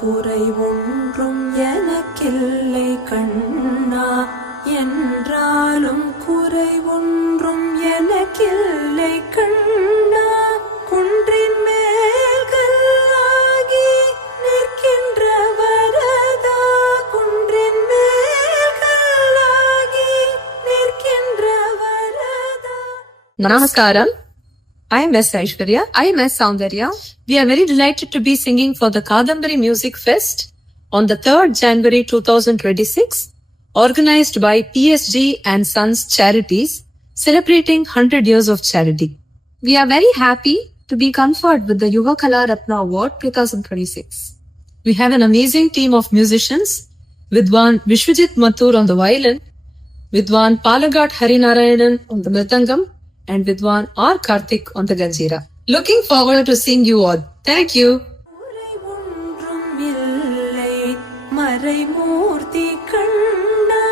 குறை ஒன்றும் எனக்கில்லை கண்ணா, என்றாலும் குறை ஒன்றும் எனக்கில்லை கண்ணா. குன்றின் மேல் கல்லாகி நிற்கின்ற வரதா, குன்றின் மேல் கல்லாகி நிற்கின்ற வரதா. Namaskaram. I am S. Aishwarya. I am S. Soundarya. We are very delighted to be singing for the Kadambari Music Fest on the 3rd January 2026, organized by PSG and Sons Charities, celebrating 100 years of charity. We are very happy to be conferred with the Yuva Kala Ratna Award 2026. We have an amazing team of musicians, Vidwan Vishwajit Mathur on the violin, Vidwan Palagat Harinarayanan on the mridangam, and Vidwan R. Karthik on the ganjira. Looking forward to seeing you all. Thank you. குறை ஒன்றும் இல்லை மறைமூர்த்தி கண்ணா,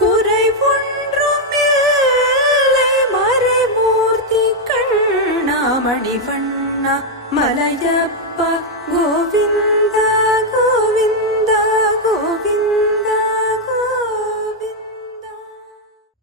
குறை ஒன்றும் இல்லை மறைமூர்த்தி கண்ணா. மணிவண்ணா மலையப்பா கோவிந்தா